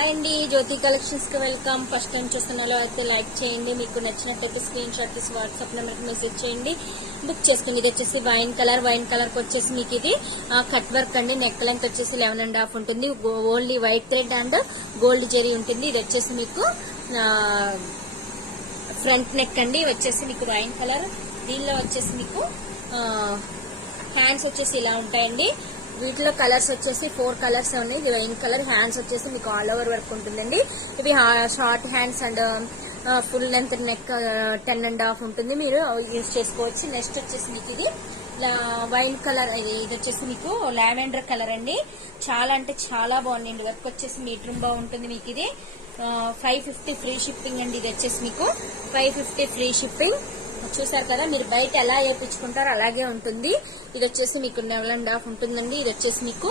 Hi అండి, Jyothi collections కి welcome. First time చూస్తున్న వాళ్ళు అయితే లైక్ చేయండి. మీకు నచ్చినట్టయితే స్క్రీన్ షాట్ తీసి వాట్సాప్ నెంబర్కి మెసేజ్ చేయండి, బుక్ చేసుకోండి. ఇది వచ్చేసి వైన్ కలర్ కి వచ్చేసి మీకు ఇది కట్ వర్క్ అండి. నెక్ లెంత్ వచ్చేసి 11.5 ఉంటుంది. Only white thread and gold zari ఉంటుంది. ఇది వచ్చేసి మీకు ఫ్రంట్ నెక్ అండి. వచ్చేసి మీకు వైన్ కలర్. దీనిలో వచ్చేసి మీకు హ్యాండ్స్ వచ్చేసి ఇలా ఉంటాయండి. వీటిలో కలర్స్ వచ్చేసి 4 కలర్స్ ఉన్నాయి. ఇది వైన్ కలర్. హ్యాండ్స్ వచ్చేసి మీకు ఆల్ ఓవర్ వర్క్ ఉంటుందండి. ఇవి short hands and full length neck 10.5 ఉంటుంది. మీరు యూజ్ చేసుకోవచ్చు. నెక్స్ట్ వచ్చేసి మీకు ఇది వైన్ కలర్. ఇది వచ్చేసి మీకు లావెండర్ కలర్ అండి. చాలా అంటే చాలా బాగుందండి. వర్క్ వచ్చేసి మీటర్ బాగుంటుంది. మీకు ఇది 550 ఫ్రీ షిప్పింగ్ అండి. ఇది వచ్చేసి మీకు 550 ఫ్రీ షిప్పింగ్. చూసారు కదా, మీరు బయట ఎలా వేయించుకుంటారో అలాగే ఉంటుంది. ఇది వచ్చేసి మీకు 11.5 ఉంటుందండి. ఇది వచ్చేసి మీకు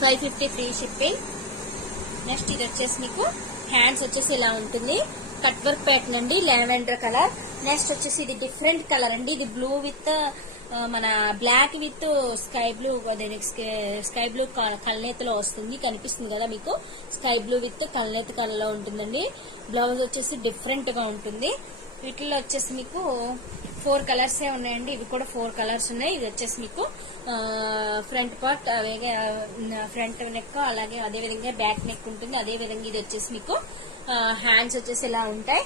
550 ఫ్రీ షిప్పింగ్. నెక్స్ట్ ఇది వచ్చేసి మీకు హ్యాండ్స్ వచ్చేసి ఇలా ఉంటుంది. కట్ వర్క్ ప్యాటర్న్ అండి, లావెండర్ కలర్. నెక్స్ట్ వచ్చేసి ఇది డిఫరెంట్ కలర్ అండి. ఇది బ్లూ విత్ మన black with sky blue. Sky blue కల్నేతలో వస్తుంది, కనిపిస్తుంది కదా మీకు. స్కై బ్లూ విత్ కల్నేత కలర్ లో ఉంటుందండి. బ్లౌజ్ వచ్చేసి డిఫరెంట్ గా ఉంటుంది. వీటిలో వచ్చేసి మీకు 4 కలర్స్ ఉన్నాయండి. ఇవి కూడా 4 కలర్స్ ఉన్నాయి. ఇది వచ్చేసి మీకు ఫ్రంట్ పార్ట్, అలాగే ఫ్రంట్ నెక్, అలాగే అదే విధంగా బ్యాక్ నెక్ ఉంటుంది. అదే విధంగా ఇది వచ్చేసి మీకు హ్యాండ్స్ వచ్చేసి ఇలా ఉంటాయి.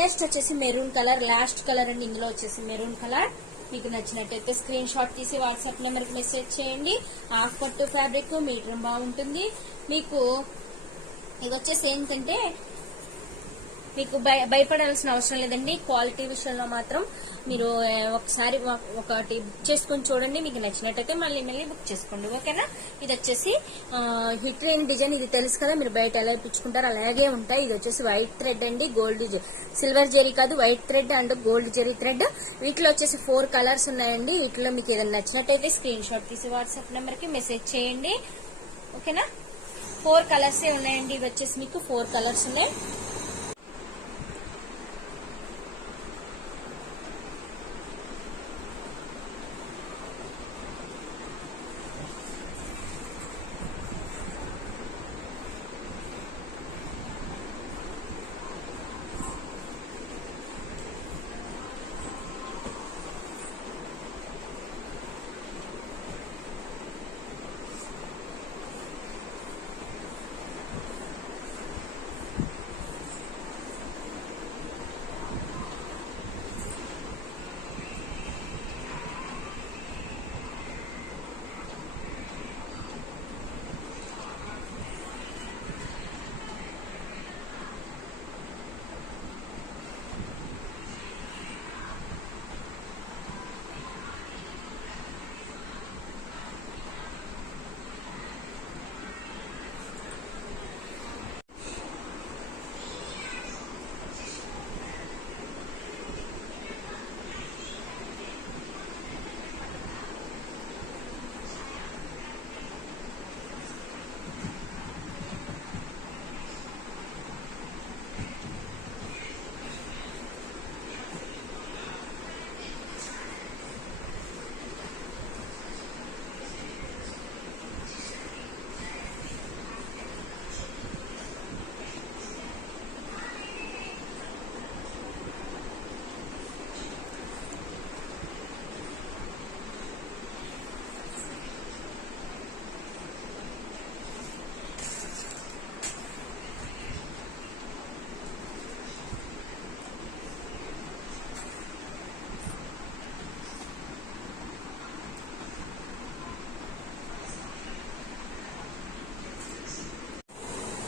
నెక్స్ట్ వచ్చేసి మెరూన్ కలర్, లాస్ట్ కలర్ అండి. ఇందులో వచ్చేసి మెరూన్ కలర్. మీకు నచ్చినట్టయితే స్క్రీన్ షాట్ తీసి వాట్సాప్ నెంబర్ కి మెసేజ్ చేయండి. హాఫ్ పట్టు ఫ్యాబ్రిక్, మీటర్ బాగుంటుంది. మీకు ఇది వచ్చేసి ఏంటంటే మీకు భయపడాల్సిన అవసరం లేదండి. క్వాలిటీ విషయంలో మాత్రం మీరు ఒకసారి ఒకటి బుక్ చేసుకుని చూడండి. మీకు నచ్చినట్టయితే మళ్ళీ బుక్ చేసుకోండి, ఓకేనా. ఇది వచ్చేసి హిట్ లైన్ డిజైన్. ఇది తెలుసు కదా, మీరు బయట ఎలా ఇప్పించుకుంటారు అలాగే ఉంటాయి. ఇది వచ్చేసి వైట్ థ్రెడ్ అండి, గోల్డ్ సిల్వర్ జెరీ కాదు, white thread and gold zari thread. వీటిలో వచ్చేసి 4 కలర్స్ ఉన్నాయండి. వీటిలో మీకు ఏదైనా నచ్చినట్టయితే స్క్రీన్ షాట్ తీసి వాట్సాప్ నెంబర్ కి మెసేజ్ చేయండి, ఓకేనా. 4 కలర్స్ ఉన్నాయండి. ఇవి వచ్చేసి మీకు 4 కలర్స్ ఉన్నాయి.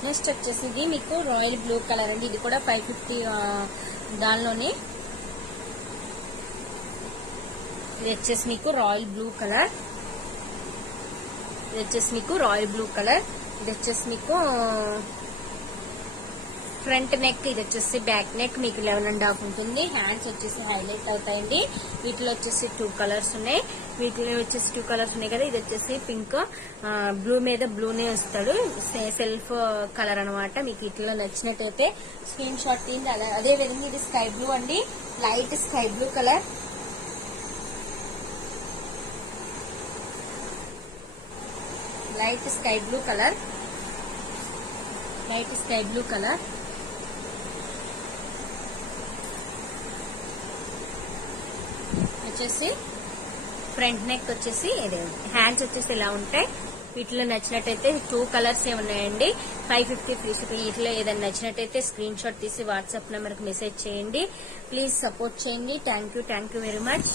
నెక్స్ట్ వచ్చేసి ఇది మీకు రాయల్ బ్లూ కలర్ అండి. ఇది కూడా 550 దానిలోనే. ఇది వచ్చేసి మీకు రాయల్ బ్లూ కలర్. ఇది వచ్చేసి మీకు రాయల్ బ్లూ కలర్. ఇది వచ్చేసి మీకు ఫ్రంట్ నెక్. ఇది వచ్చేసి బ్యాక్ నెక్. మీకు 11.5 ఉంటుంది. హ్యాండ్స్ వచ్చేసి హైలైట్ అవుతాయండి. వీటిలో వచ్చేసి 2 కలర్స్ ఉన్నాయి. వీటిలో వచ్చేసి 2 కలర్స్ ఉన్నాయి కదా. ఇది వచ్చేసి పింక్, బ్లూ మీద బ్లూనే వస్తాడు, సెల్ఫ్ కలర్ అనమాట. మీకు ఇట్లా నచ్చినట్టయితే స్క్రీన్ షాట్ తీయండి. అదే విధంగా ఇది స్కై బ్లూ అండి, light sky blue colour. Light sky blue colour. Light sky blue colour, వచ్చేసి ఫ్రంట్ నెక్ వచ్చేసి ఇదే, హ్యాండ్స్ వచ్చేసి ఇలా ఉంటాయి. వీటిలో నచ్చినట్టయితే 2 కలర్స్ ఉన్నాయండి. 550 ఫ్రీ షిప్పింగ్. వీటిలో ఏదైనా నచ్చినట్టయితే స్క్రీన్ షాట్ తీసి వాట్సాప్ నెంబర్కి మెసేజ్ చేయండి. ప్లీజ్ సపోర్ట్ చేయండి. Thank you very much.